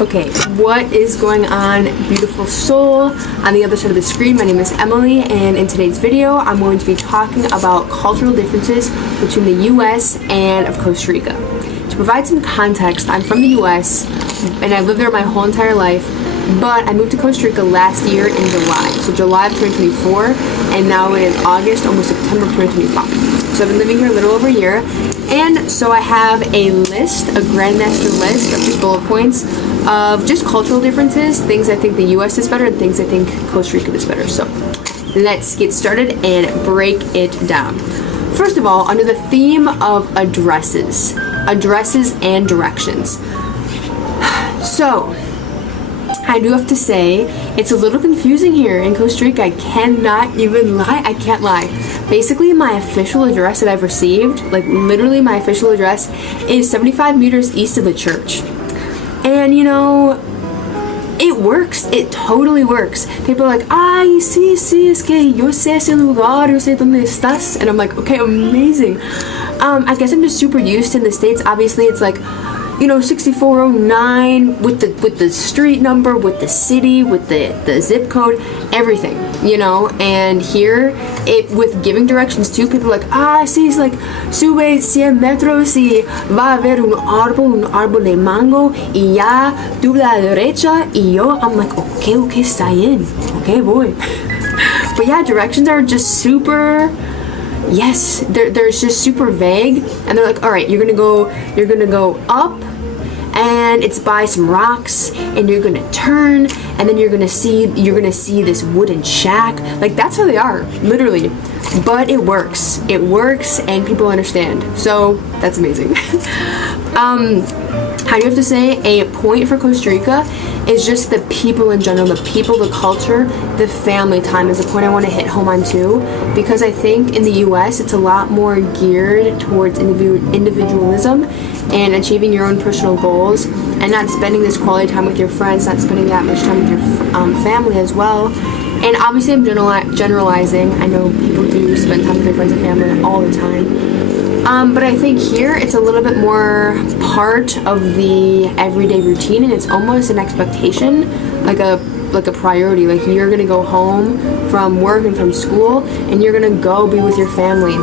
Okay, what is going on, beautiful soul? On the other side of the screen, my name is Emily, and in today's video, I'm going to be talking about cultural differences between the US and of Costa Rica. To provide some context, I'm from the US, and I've lived there my whole entire life, but I moved to Costa Rica last year in July. So July of 2024, and now it is August, almost September of 2025. So I've been living here a little over a year, and so I have a list, a grandmaster list of just bullet points of just cultural differences, things I think the US is better and things I think Costa Rica is better. So let's get started and break it down. First of all, under the theme of addresses and directions. So I do have to say, it's a little confusing here in Costa Rica. I cannot even lie. I can't lie. Basically, my official address that I've received, like literally my official address, is 75 meters east of the church. And you know, it works. It totally works. People are like, ay, sí, es que yo sé ese lugar, yo sé dónde estás. And I'm like, okay, amazing. I guess I'm just super used to in the States. Obviously, it's like, you know, 6409 with the street number, with the city, with the zip code, everything, you know. And here, with giving directions too, people are like, sí, it's like, sube 100 metros y va a haber un árbol de mango y ya dobla a la derecha y yo, I'm like, okay, está bien, okay, voy. But yeah, directions are just super, yes, they're just super vague, and they're like, all right, you're gonna go up, and it's by some rocks, and you're gonna turn, and then you're gonna see this wooden shack. Like, that's how they are, literally. But it works, and people understand. So that's amazing. I do have to say, a point for Costa Rica is just the people in general, the people, the culture, the family time is a point I want to hit home on too, because I think in the US it's a lot more geared towards individualism and achieving your own personal goals and not spending this quality time with your friends, not spending that much time with your family as well. And obviously I'm generalizing. I know people do spend time with their friends and family all the time. But I think here it's a little bit more part of the everyday routine, and it's almost an expectation, like a priority. Like, you're gonna go home from work and from school, and you're gonna go be with your family.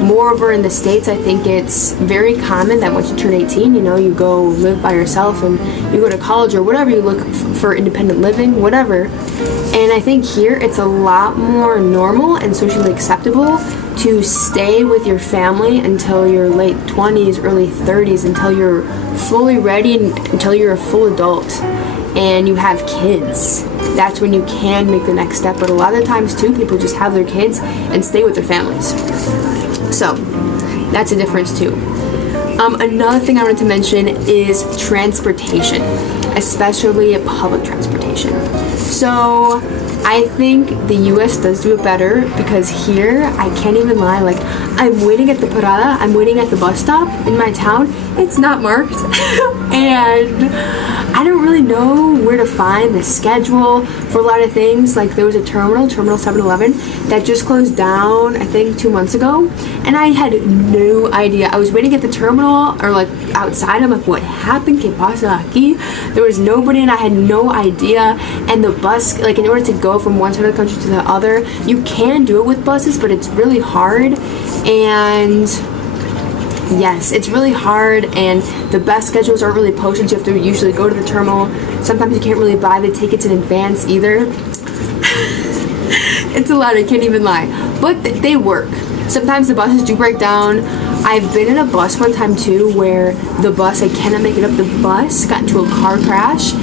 Moreover, in the States, I think it's very common that once you turn 18, you know, you go live by yourself and you go to college or whatever, you look for independent living, whatever. And I think here it's a lot more normal and socially acceptable to stay with your family until your late 20s, early 30s, until you're fully ready and until you're a full adult and you have kids. That's when you can make the next step. But a lot of times too, people just have their kids and stay with their families. So that's a difference too. Another thing I wanted to mention is transportation, especially public transportation. So I think the US does do it better, because here, I can't even lie, like, I'm waiting at the parada, I'm waiting at the bus stop in my town, it's not marked, and I don't really know where to find the schedule for a lot of things. Like, there was a terminal 7-Eleven, that just closed down, I think 2 months ago, and I had no idea. I was waiting at the terminal, or like outside, I'm like, what happened? ¿Qué pasa aquí? There was nobody, and I had no idea. And the bus, like, in order to go from one side of the country to the other, you can do it with buses, but it's really hard. And yes, it's really hard, and the best schedules aren't really posted. You have to usually go to the terminal. Sometimes you can't really buy the tickets in advance either. It's a lot, I can't even lie. But they work. Sometimes the buses do break down. I've been in a bus one time too, where the bus, I cannot make it up, the bus got into a car crash,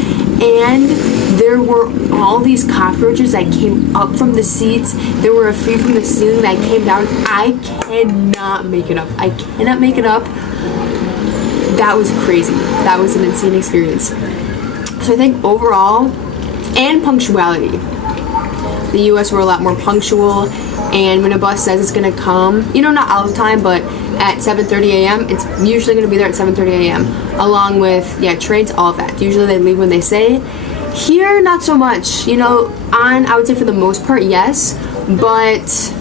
and there were all these cockroaches that came up from the seats. There were a few from the ceiling that came down. I cannot make it up. I cannot make it up. That was crazy. That was an insane experience. So I think overall, and punctuality. The US were a lot more punctual, and when a bus says it's gonna come, you know, not all the time, but at 7:30 a.m., it's usually gonna be there at 7:30 a.m. along with, yeah, trains, all of that. Usually they leave when they say. Here, not so much. You know, I would say for the most part, yes, but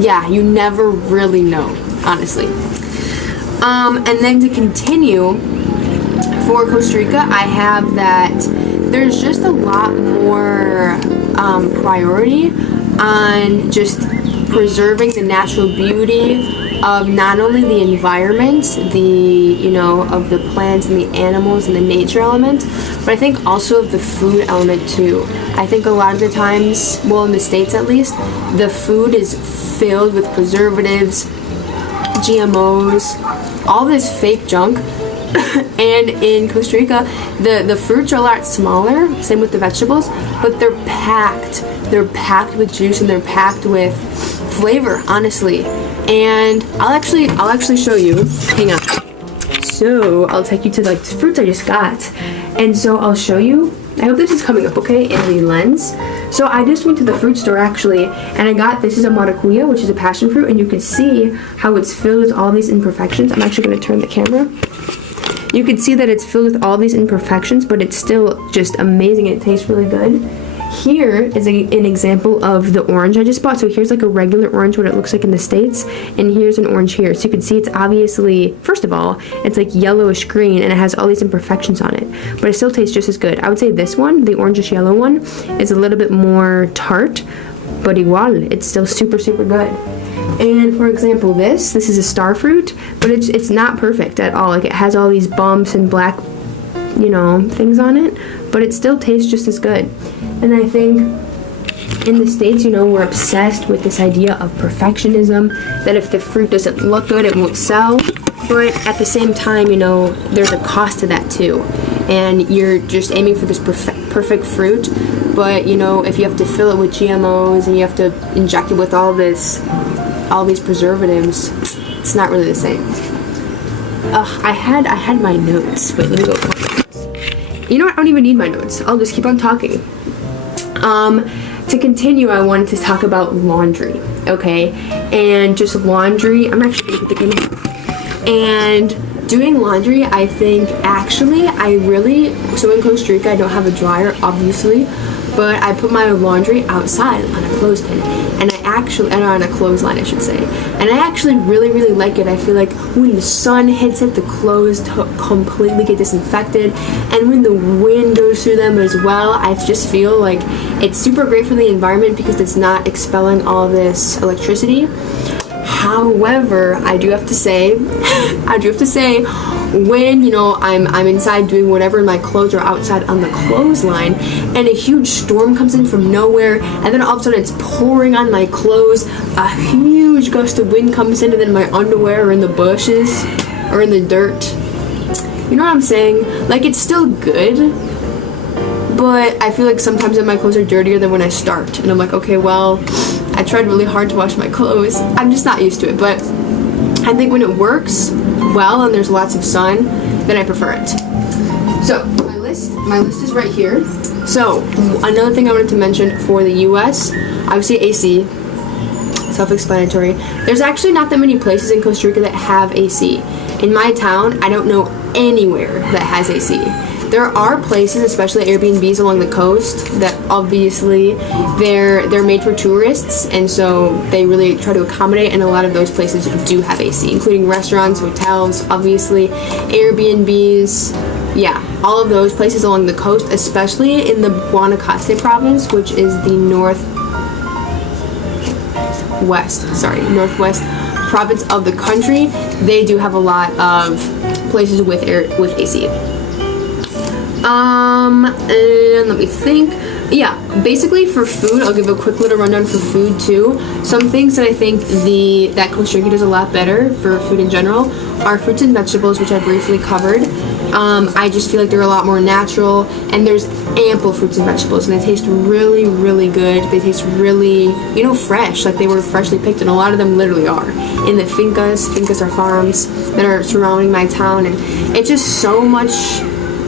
yeah, you never really know, honestly. And then to continue, for Costa Rica, I have that there's just a lot more priority on just preserving the natural beauty of not only the environment, of the plants and the animals and the nature element, but I think also of the food element too. I think a lot of the times, well, in the States at least, the food is filled with preservatives, GMOs, all this fake junk. And in Costa Rica, the fruits are a lot smaller, same with the vegetables, but they're packed. They're packed with juice and they're packed with flavor, honestly. And I'll actually show you. Hang on. So I'll take you to like the fruits I just got. And so I'll show you. I hope this is coming up okay in the lens. So I just went to the fruit store actually, and I got, this is a maracuya, which is a passion fruit, and you can see how it's filled with all these imperfections. I'm actually going to turn the camera. You can see that it's filled with all these imperfections, but it's still just amazing. It tastes really good. Here is an example of the orange I just bought. So here's like a regular orange, what it looks like in the States, and here's an orange here. So you can see it's obviously, first of all, it's like yellowish green and it has all these imperfections on it, but it still tastes just as good. I would say this one, the orangish yellow one, is a little bit more tart, but igual, it's still super, super good. And for example, this is a star fruit, but it's not perfect at all. Like it has all these bumps and black, things on it, but it still tastes just as good. And I think in the States, we're obsessed with this idea of perfectionism, that if the fruit doesn't look good, it won't sell. But at the same time, there's a cost to that too. And you're just aiming for this perfect fruit, but if you have to fill it with GMOs and you have to inject it with all these preservatives, it's not really the same. I had my notes. Wait, let me go find my notes. You know what? I don't even need my notes. I'll just keep on talking. To continue, I wanted to talk about laundry, okay? And just laundry. I'm actually going to put the camera. And doing laundry, I think, actually, so in Costa Rica, I don't have a dryer, obviously, but I put my laundry outside on a clothespin. On a clothesline, I should say. And I actually really, really like it. I feel like when the sun hits it, the clothes completely get disinfected. And when the wind goes through them as well, I just feel like it's super great for the environment because it's not expelling all this electricity. However, I do have to say, when I'm inside doing whatever and my clothes are outside on the clothesline and a huge storm comes in from nowhere and then all of a sudden it's pouring on my clothes, a huge gust of wind comes in and then my underwear are in the bushes or in the dirt. You know what I'm saying? Like, it's still good, but I feel like sometimes my clothes are dirtier than when I start, and I'm like, okay, well, I tried really hard to wash my clothes. I'm just not used to it, but I think when it works well and there's lots of sun, then I prefer it. So my list is right here. So another thing I wanted to mention for the US, obviously AC, self-explanatory. There's actually not that many places in Costa Rica that have AC. In my town, I don't know anywhere that has AC. There are places, especially Airbnbs along the coast, that obviously they're made for tourists, and so they really try to accommodate, and a lot of those places do have AC, including restaurants, hotels, obviously, Airbnbs, yeah, all of those places along the coast, especially in the Guanacaste province, which is the northwest province of the country. They do have a lot of places with AC. And let me think. Yeah, basically for food, I'll give a quick little rundown for food too. Some things that I think that Costa Rica does a lot better for food in general are fruits and vegetables, which I briefly covered. I just feel like they're a lot more natural, and there's ample fruits and vegetables, and they taste really, really good. They taste really, fresh, like they were freshly picked, and a lot of them literally are. In the fincas are farms that are surrounding my town, and it's just so much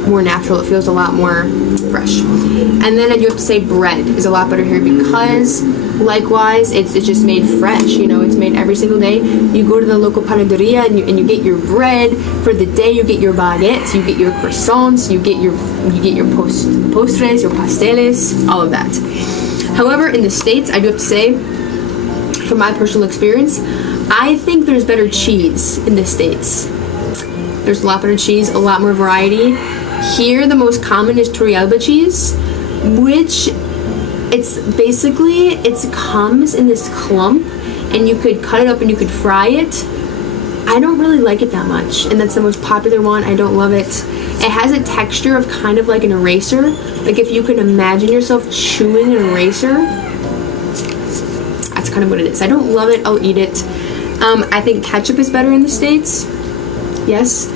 more natural. It feels a lot more fresh. And then I do have to say bread is a lot better here because likewise it's just made fresh. It's made every single day. You go to the local panaderia and you get your bread for the day. You get your baguettes, you get your croissants, you get your postres, your pasteles, all of that. However, in the States, I do have to say, from my personal experience, I think there's better cheese in the States. There's a lot better cheese, a lot more variety. Here, the most common is Torrealba cheese, which it comes in this clump, and you could cut it up and you could fry it. I don't really like it that much, and that's the most popular one. I don't love it. It has a texture of kind of like an eraser. Like if you can imagine yourself chewing an eraser, that's kind of what it is. I don't love it. I'll eat it. I think ketchup is better in the States. Yes.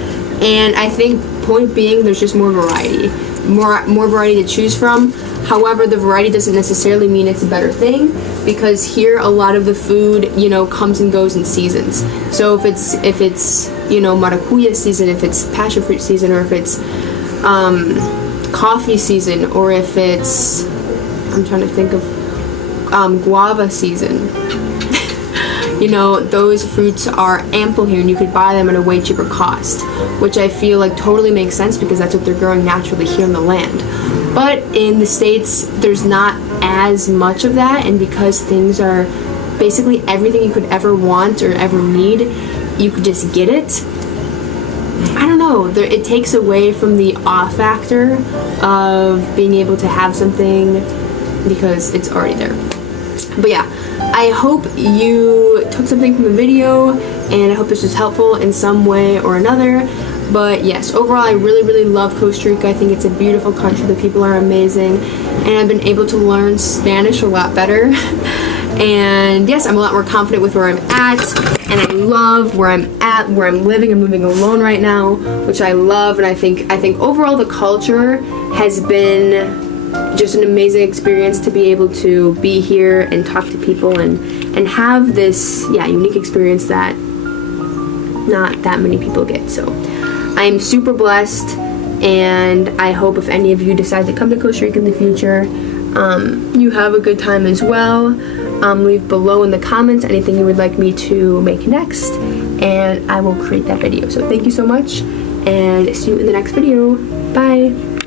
And I think point being, there's just more variety. More variety to choose from. However, the variety doesn't necessarily mean it's a better thing, because here a lot of the food, you know, comes and goes in seasons. So if it's you know, maracuya season, if it's passion fruit season, or if it's coffee season, or if it's, I'm trying to think of, guava season. You know, those fruits are ample here, and you could buy them at a way cheaper cost, which I feel like totally makes sense because that's what they're growing naturally here in the land. But in the States, there's not as much of that, and because things are basically everything you could ever want or ever need, you could just get it. I don't know, it takes away from the awe factor of being able to have something because it's already there. But yeah, I hope you took something from the video, and I hope this was helpful in some way or another. But yes, overall, I really, really love Costa Rica. I think it's a beautiful country. The people are amazing, and I've been able to learn Spanish a lot better. And yes, I'm a lot more confident with where I'm at, and I love where I'm at, where I'm living. I'm moving alone right now, which I love, and I think overall the culture has been just an amazing experience to be able to be here and talk to people and have this unique experience that not that many people get. So I'm super blessed, and I hope if any of you decide to come to Costa Rica in the future, you have a good time as well. Leave below in the comments anything you would like me to make next, and I will create that video. So thank you so much, and see you in the next video. Bye.